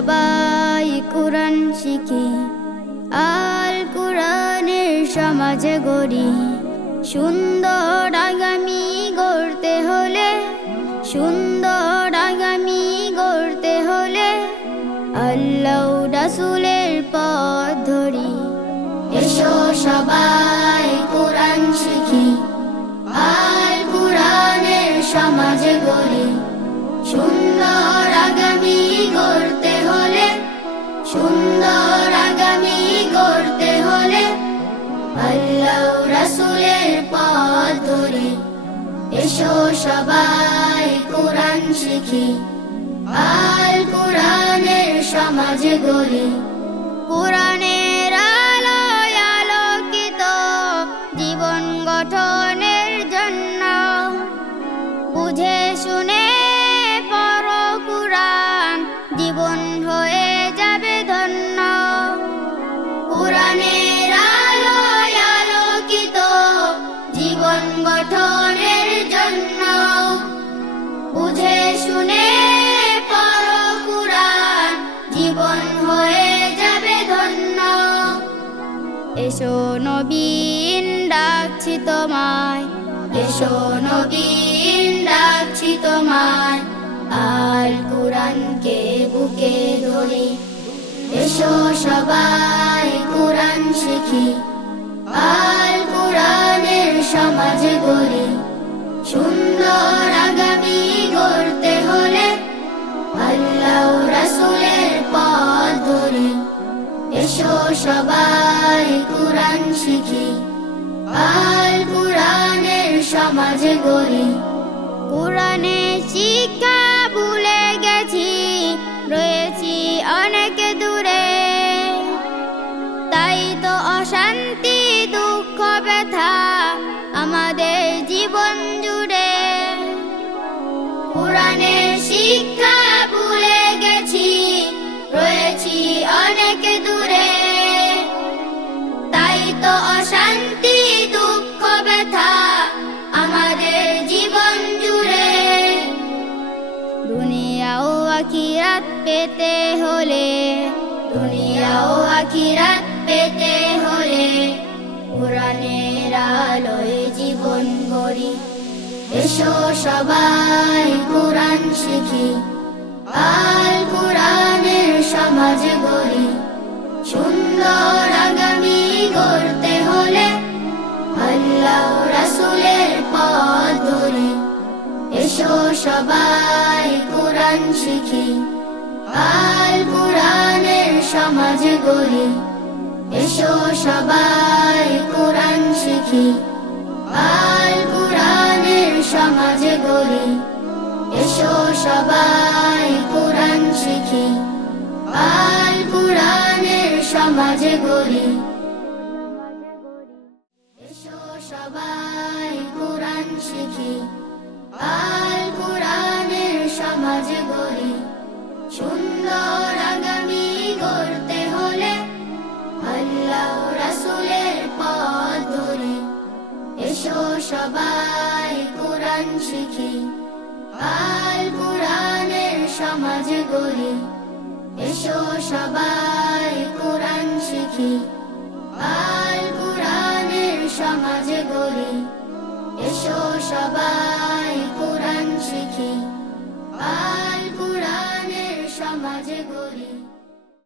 সবাই কোরআন শিখি, আল কোরআনের সমাজে গড়ি। সুন্দর আগামী গড়তে হলে, সুন্দর আগামী গড়তে হলে আল্লাহ রাসূলের পথ ধরি। এসো সবাই কোরআন শিখি, আল কোরআনের সমাজে গড়ি। সুন্দর আগামী গড়তে হলে, সুন্দর আগামী গড়তে হলে আল্লাহ রাসূলের পথ ধরি। এসো সবাই কোরআন শিখি, আল কোরআনের সমাজে গড়ি। কোরআনের আলোয় আলোকিত জীবন গঠনের জন্য বুঝে শুনে পড়ো কোরআন, জীবন হয়ে যাবে ধন্য। কোরআনের আলোয় আলোকিত জীবন গঠনের জন্য বুঝে শুনে পড়ো কোরআন, জীবন হয়ে যাবে ধন্য। এসো নবীন ডাকছি তোমায়, এসো নবীন ডাকছি তোমায়, আল কোরআনকে বুকে ধরি। এসো সবাই কোরআন শিখি, আল কোরআনের সমাজে গড়ি। সুন্দর আগামী গড়তে হলে আল্লাহ রাসূলের পথ ধরি। এসো সবাই কোরআন শিখি, আল কোরআনের সমাজে গড়ি। কোরআনের শিক্ষা ভুলে গেছি, রয়েছি অনেক দূরে, তাই তো অশান্তি দুঃখ ব্যথা আমাদের জীবন জুড়ে। কোরআনের শিক্ষা ভুলে গেছি, রয়েছি অনেক দূরে, তাই তো অশান্তি দুঃখ ব্যথা আমাদের জীবন জুড়ে। দুনিয়া ও আখিরাত পেতে হলে, দুনিয়া ও আখিরাত পেতে হলে কোরআনের আলোয় জীবন গড়ি। এসো সবাই কোরআন শিখি, আল কোরআনের সমাজে গড়ি। সুন্দর আগামী গড়তে হলে আল্লাহ রাসূলের পথ ধরি। এসো সবাই কোরআন শিখি, আল কোরআনের সমাজে গড়ি। এসো সবাই কোরআন শিখি, আল কোরআনের সমাজে গড়ি। এসো সবাই কোরআন শিখি, আল কোরআনের সমাজে গড়ি। এসো সবাই কোরআন শিখি, আল কোরআনের সমাজে গড়ি। সুন্দর আগামী গড়তে হলে আল্লাহ রাসূলের পথ ধরি। এসো সবাই কোরআন শিখি, আল কোরআনের সমাজে গড়ি। এসো সবাই কোরআন শিখি, আল কোরআনের সমাজে গড়ি। এসো সবাই কোরআন শিখি, আল কোরআনের সমাজে গড়ি।